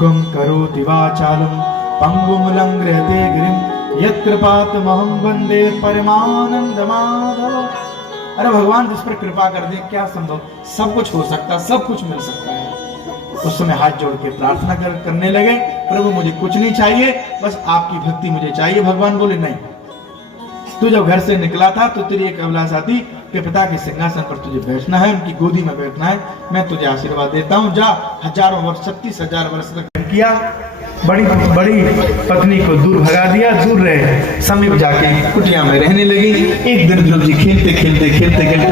गम करोति वाचालं पंगुं लंघयते गिरिं यत्कृपातमहं वन्दे परमानंदमाधव। अरे भगवान जिस पर कृपा कर दे क्या संभव, सब कुछ हो सकता, सब कुछ मिल सकता है। उस समय हाथ जोड़ के प्रार्थना करने लगे, प्रभु मुझे कुछ नहीं चाहिए, बस आपकी भक्ति मुझे चाहिए। भगवान बोले नहीं, तू जब घर से निकला था तो तेरी एक अभिलाषा थी कि पिता के सिंहासन पर तुझे बैठना है, उनकी गोदी में बैठना है। मैं तुझे आशीर्वाद देता हूँ, जा। हजारों वर्ष 36,000 वर्ष तक किया, बड़ी पत्नी को दूर भगा दिया, दूर रहे, समीप जाके कुटिया में रहने लगी। एक दिन ध्रुव जी खेलते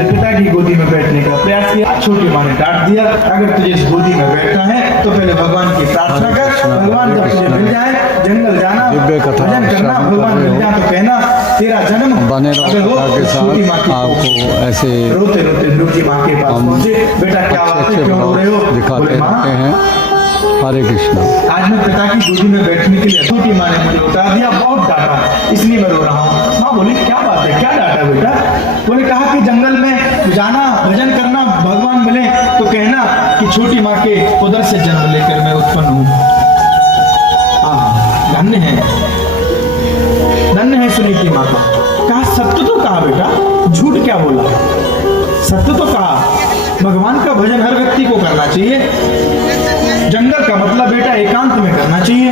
पिता की गोदी में बैठने का प्रयास किया। छोटी माँ ने डांट दिया, अगर तुझे इस गोदी में बैठना है तो पहले भगवान की प्रार्थना कर, भगवान जब तुझे मिल जाए, जंगल जाना, भजन करना, भगवान मिल जाए तो कहना तेरा जन्म बने छोटी माँ आपको ऐसे रोते रोते ध्रुव जी माँ के पास पहुंचे। बेटा क्या बात है, क्यों रो रहे हो? दिखाते रहते हैं। हरे कृष्णा। आज मैं पिता की गोदी में बैठने के लिए, छोटी माँ ने मुझे उतार दिया, बहुत डांटा, इसलिए मैं रो रहा हूँ। माँ बोली क्या बात है, क्या डांटा बेटा? बोले कहा कि जंगल में जाना, भजन करना, भगवान मिले तो कहना कि छोटी माँ के उदर से जन्म लेकर मैं उत्पन्न हूँ। धन्य है, धन्य है सुनीति माँ का। कहा सत्य तो कहा बेटा, झूठ क्या बोला, सत्य तो कहा। भगवान का भजन हर व्यक्ति को करना चाहिए, जंगल का मतलब बेटा एकांत में करना चाहिए।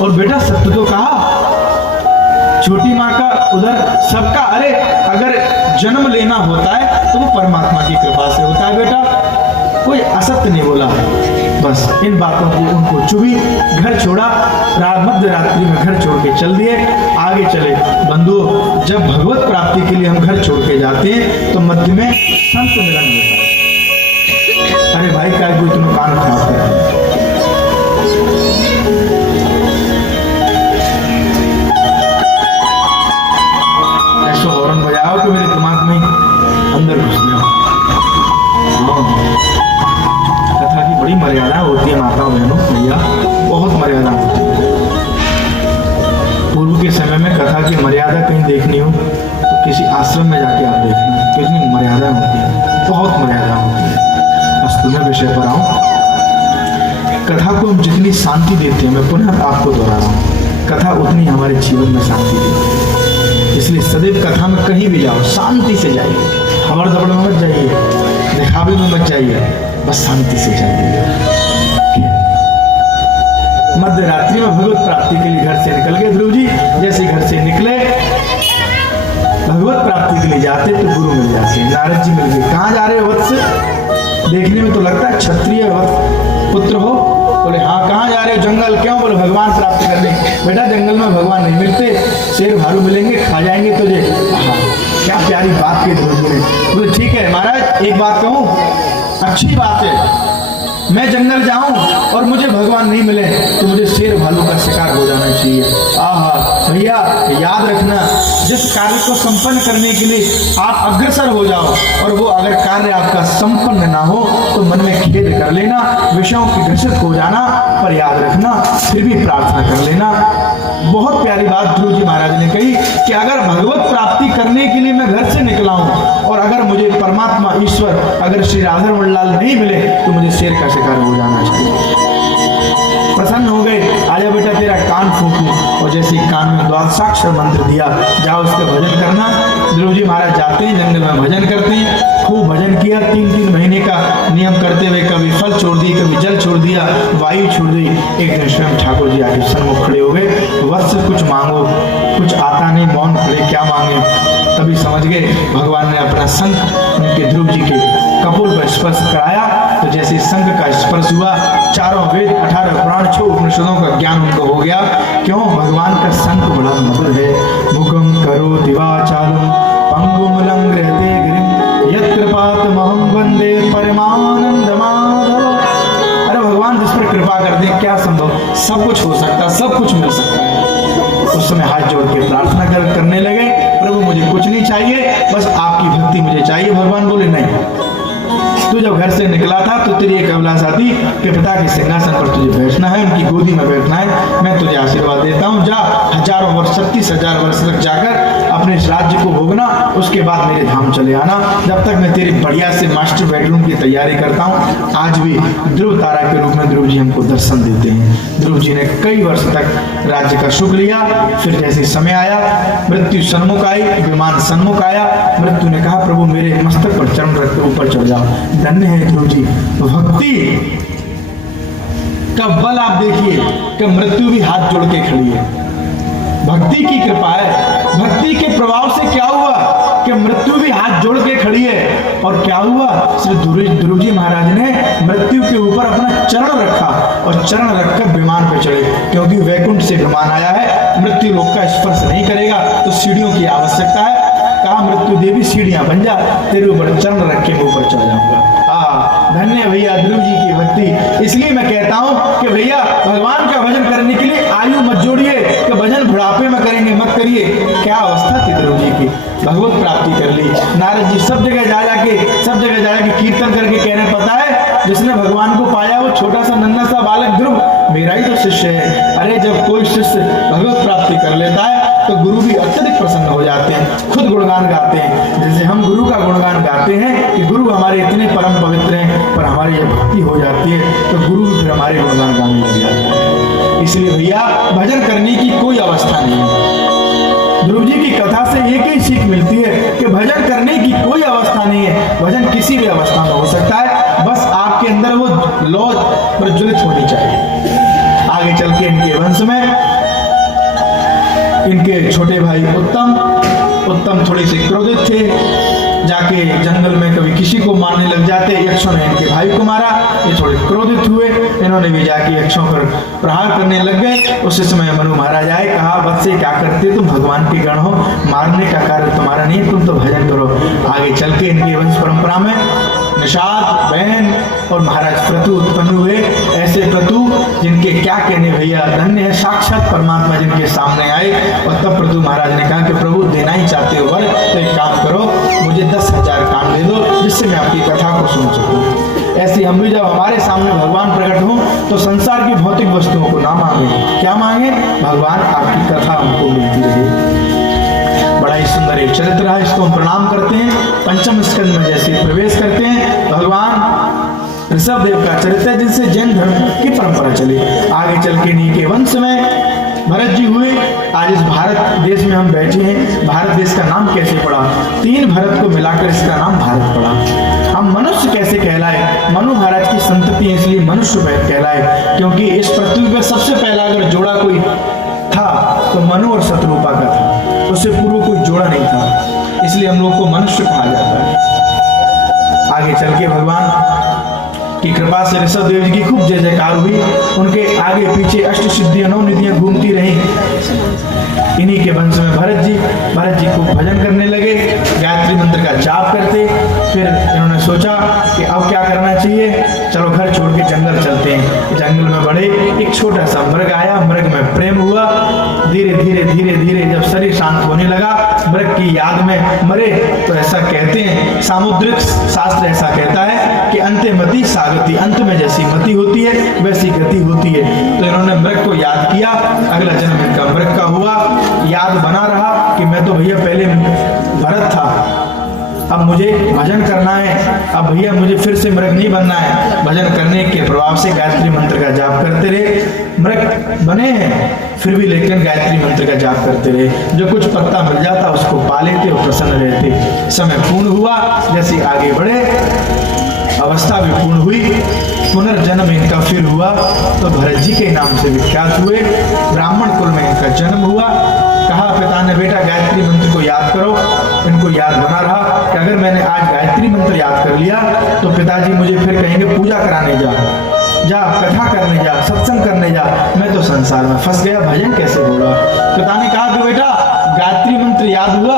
और बेटा सत्य तो कहा, छोटी माँ का उधर सबका, अरे अगर जन्म लेना होता है तो वो परमात्मा की कृपा से होता है बेटा, कोई असत्य नहीं बोला। बस इन बातों को उनको चुभी, घर छोड़ा, मध्य रात्रि में घर छोड़ के चल दिए, आगे चले। बंधुओं, जब भगवत प्राप्ति के लिए हम घर छोड़ के जाते हैं तो मध्य में संत मिलन होता है। अरे भाई क्या कोई तुम्हें कान खराब कर रहा है? ऐसा हॉर्न बजाओ कि मेरे दिमाग में अंदर घुस गया। कथा की बड़ी मर्यादा होती है माता बहनों, भैया बहुत मर्यादा होती है। पूर्व के समय में कथा की मर्यादा कहीं देखनी हो तो किसी आश्रम में जाके आप देखना, कितनी मर्यादा होती है, बहुत मर्यादा होती है। मैं विषय पर आऊं, कथा को हम जितनी शांति देते हैं, मैं पुनः आपको दोहरा रहा हूं, कथा उतनी हमारे जीवन में शांति देती है। इसलिए सदैव कथा में कहीं भी जाओ शांति से जाइए, हमारे दबड़ में मत जाइए, दिखावे में मत जाइए, बस शांति से जाइए। मध्य रात्रि में भगवत प्राप्ति के लिए घर से निकल गए ध्रुव जी। जैसे घर से निकले, भगवत प्राप्ति के लिए जाते तो गुरु मिल जाते, नारद जी मिल गए। कहाँ जा रहे हो वत्स? देखने में तो लगता है क्षत्रिय पुत्र हो। बोले हाँ, कहाँ जा रहे हो? जंगल। क्यों? बोले भगवान प्राप्त करने। बेटा जंगल में भगवान नहीं मिलते, शेर भालू मिलेंगे, खा जाएंगे तुझे। क्या प्यारी बात की ध्रुव जी ने। बोले ठीक है महाराज, एक बात कहूँ, अच्छी बात है, मैं जंगल जाऊं और मुझे भगवान नहीं मिले तो मुझे शेर भालू का शिकार हो जाना चाहिए। भैया याद रखना, जिस कार्य को संपन्न करने के लिए आप अग्रसर हो जाओ और वो अगर कार्य आपका संपन्न ना हो तो मन में खेद कर लेना, विषयों की ग्रसित हो जाना, पर याद रखना फिर भी प्रार्थना कर लेना। बहुत प्यारी बात ध्रुव जी महाराज ने कही कि अगर भगवत प्राप्ति करने के लिए मैं घर से निकला हूं और अगर मुझे परमात्मा ईश्वर, अगर श्री राधा मंडलाल नहीं मिले तो मुझे शेर का शिकार हो जाना चाहिए। प्रसन्न हो गए, आजा बेटा तेरा कान फूंकू। और जैसे कान में द्वादशाक्षर मंत्र दिया, जाओ इसका भजन करना। ध्रुव जी महाराज जाते हैं जंगल में, भजन करते हैं, खूब भजन किया। 3-3 महीने का नियम करते हुए कभी फल छोड़ दिए, कभी जल छोड़ दिया, वायु छोड़ दी। एक दिन स्वयं ठाकुर जी आके सन्मुख खड़े हो गए, वत्स कुछ मांगो। कुछ आता नहीं, मौन खड़े, क्या मांगे? तभी समझ गए भगवान ने अपना शंख उनके ध्रुव जी के कपोल पर स्पर्श कराया। तो जैसे शंख का स्पर्श हुआ, चारों वेद, 18 पुराण, 6 उपनिषदों का ज्ञान उनको हो गया। क्यों? भगवान का शंख बड़ा मधुर है। मुखम करोति वाचालं पंगुं लंघयते गिरिं यत्कृपातमहं वन्दे परमानंदमाधव। अरे भगवान जिस पर कृपा कर दे क्या संभव, सब कुछ हो सकता, सब कुछ मिल सकता है। उस समय हाथ जोड़ के प्रार्थना करने लगे, प्रभु मुझे कुछ नहीं चाहिए, बस आपकी भक्ति मुझे चाहिए। भगवान बोले नहीं, तू जब घर से निकला था तो तेरी एक अभिलाषा थी कि पिता के सिंहासन पर तुझे बैठना है, उनकी गोदी में बैठना है। मैं तुझे आशीर्वाद देता हूँ, जा। हजारों वर्ष 36,000 वर्ष तक जाकर अपने इस राज्य को भोगना, उसके बाद मेरे धाम चले आना। जब तक मैं तेरे बढ़िया से मास्टर बेडरूम की तैयारी करता हूँ। आज भी ध्रुव तारा के रूप में ध्रुव जी हमको दर्शन देते हैं। ध्रुव जी ने कई वर्ष तक राज्य का सुख लिया। फिर जैसे समय आया, मृत्यु सन्मुख आई, विमान सन्मुख आया, मृत्यु ने कहा प्रभु मेरे मस्तक पर चरण रख के ऊपर चढ़ जाओ। धन्य है ध्रुव जी। भक्ति का बल आप देखिए कि मृत्यु भी हाथ जोड़ के खड़ी है। भक्ति की कृपा है। भक्ति के प्रभाव से क्या हुआ कि मृत्यु भी हाथ जोड़ के खड़ी है। और क्या हुआ, श्री ध्रुव जी महाराज ने मृत्यु के ऊपर अपना चरण रखा और चरण रखकर विमान पे चढ़े, क्योंकि वैकुंठ से विमान आया है, मृत्यु लोक का स्पर्श नहीं करेगा तो सीढ़ियों की आवश्यकता है। कहा मृत्यु देवी सीढ़ियां बन जा, तेरे ऊपर चरण रख के मैं ऊपर चढ़ जाऊंगा। धन्य भैया ध्रुव जी की भक्ति। इसलिए मैं कहता हूं कि भैया भगवान का भजन करने के लिए आयु मत जोड़िए कि भजन बुढ़ापे में करेंगे, मत करिए। क्या अवस्था थी ध्रुव जी की, भगवत प्राप्ति कर ली। नारद जी सब जगह जा जाके कीर्तन करके कह रहे, पता है जिसने भगवान को पाया वो छोटा सा नन्हा सा बालक ध्रुव मेरा ही तो शिष्य है। अरे जब कोई शिष्य भगवत प्राप्ति कर लेता है तो गुरु भी अत्यधिक प्रसन्न हो जाते हैं, खुद गुणगान गाते हैं। जैसे हम गुरु का गुणगान गाते हैं कि गुरु हमारे इतने परम पवित्र हैं, पर हमारी जब भक्ति हो जाती है तो गुरु भी फिर हमारे गुणगान गाने लग जाता है। इसलिए भैया भजन करने की कोई अवस्था नहीं है। ध्रुव जी की कथा से एक ही सीख मिलती है कि भजन करने की कोई अवस्था नहीं है। भजन किसी भी अवस्था में हो सकता है, बस आपके अंदर वो लौ प्रज्वलित होनी चाहिए। आगे चल के इनके वंश में इनके छोटे भाई उत्तम थोड़े से क्रोधित थे, जाके जंगल में कभी किसी को मारने लग जाते। यक्षों ने इनके भाई को मारा, ये थोड़े क्रोधित हुए, इन्होंने भी जाके यक्षों पर प्रहार करने लग गए। उस समय मनु महाराज आए, कहा वत्से क्या करते तुम, भगवान के गण हो, मारने का कार्य तुम्हारा नहीं, तुम तो भजन करो। आगे चल के इनके वंश परंपरा में निषाद, बहन और महाराज क्रतु उत्पन्न हुए। ऐसे क्रतु जिनके क्या कहने भैया, धन्य है साक्षात परमात्मा जिनके सामने आए। और तब क्रतु महाराज ने कहा कि प्रभु देना ही चाहते हो वर, तो एक काम करो, मुझे 10,000 कान दे दो जिससे मैं आपकी कथा को सुन सकूं। ऐसे हम भी जब हमारे सामने भगवान प्रकट हों तो संसार की भौतिक वस्तुओं को ना मांगे, क्या मांगे, भगवान आपकी कथा हमको मिलती रहे। बड़ा ही सुंदर एक चरित्र है, इसको हम प्रणाम करते हैं। पंचम स्कंद में जैसे प्रवेश करते हैं, भगवान ऋषभ देव का चरित्र है जिनसे जैन धर्म की परंपरा चली। आगे चल के इन्हीं के वंश में भरत जी हुए। आज इस भारत देश में हम बैठे हैं, भारत देश का नाम कैसे पड़ा, 3 भरत को मिलाकर इसका नाम भारत पड़ा। हम मनुष्य कैसे कहलाए, मनु महाराज की संतति है इसलिए मनुष्य कहलाए, क्योंकि इस पृथ्वी पर सबसे पहला अगर जोड़ा कोई था तो मनु और शत्रुपा का था, उससे पूर्व कोई जोड़ा नहीं था, इसलिए हम लोग को मनुष्य कहा जाता है। आगे चल के भगवान की कृपा से ऋषभ देव जी की खूब जय जयकार हुई। उनके आगे पीछे अष्ट सिद्धियां 9 निधियां घूमती रही। इन्हीं के वंश में भरत जी को भजन करने लगे, गायत्री मंत्र का जाप करते। फिर इन्होंने सोचा कि अब क्या करना चाहिए, चलो घर छोड़ के जंगल चलते हैं। जंगल में बड़े एक छोटा सा मृग आया, मृग में प्रेम हुआ। धीरे धीरे जब शरीर शांत होने लगा, मृग की याद में मरे। तो ऐसा कहते हैं, सामुद्रिक शास्त्र ऐसा कहता है कि अंते मति सागति, अंत में जैसी मति होती है वैसी गति होती है। तो इन्होंने मृग को याद किया, अगला जन्म इनका मृग का हुआ। याद बना रहा कि मैं तो भैया पहले भरत था, अब मुझे भजन करना है, अब भैया मुझे फिर से मृग नहीं बनना है। भजन करने के प्रभाव से गायत्री मंत्र का जाप करते रहे, मृग बने हैं फिर भी लेकिन गायत्री मंत्र का जाप करते रहे। जो कुछ पत्ता मिल जाता उसको पा लेते और प्रसन्न रहते। समय पूर्ण हुआ, जैसे आगे बढ़े अवस्था भी पूर्ण हुई, पुनर्जन्म इनका फिर हुआ तो भरत जी के नाम से विख्यात हुए। ब्राह्मण कुल में इनका जन्म हुआ। कहा पिता ने, बेटा गायत्री मंत्र को याद करो। इनको याद बना रहा कि अगर मैंने आज गायत्री मंत्र याद कर लिया तो पिताजी मुझे फिर कहेंगे पूजा कराने जा, कथा करने जा, सत्संग करने जा, मैं तो संसार में फंस गया, भजन कैसे होगा। पिता ने कहा कि बेटा गायत्री मंत्र याद हुआ।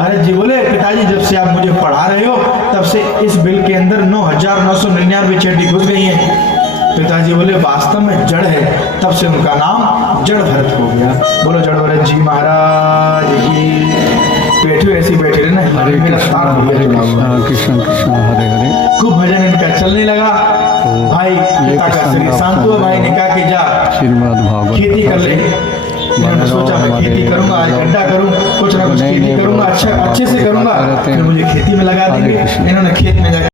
भरत जी बोले, पिताजी जब से आप मुझे पढ़ा रहे हो तब से इस बिल के अंदर 9,999 चेटी घुस गई हैं। पिताजी बोले वास्तव में जड़ है, तब से उनका नाम जड़ भरत हो गया। बोलो जड़ भरत जी महाराज की। बैठे ऐसी बैठे रहे ना, हरे कृष्ण कृष्ण कृष्ण हरे हरे। खूब भजन इनका चलने लगा। भाई पिता का शरीर शांत हुआ, भाई ने कहा कि जा श्रीमद् भागवत खेती कर ले। इन्होंने सोचा मैं खेती करूंगा, आज गड्ढा करूं, कुछ ना कुछ खेती करूंगा, अच्छे से करूंगा, फिर मुझे खेती में लगा देंगे। इन्होंने खेत में जाकर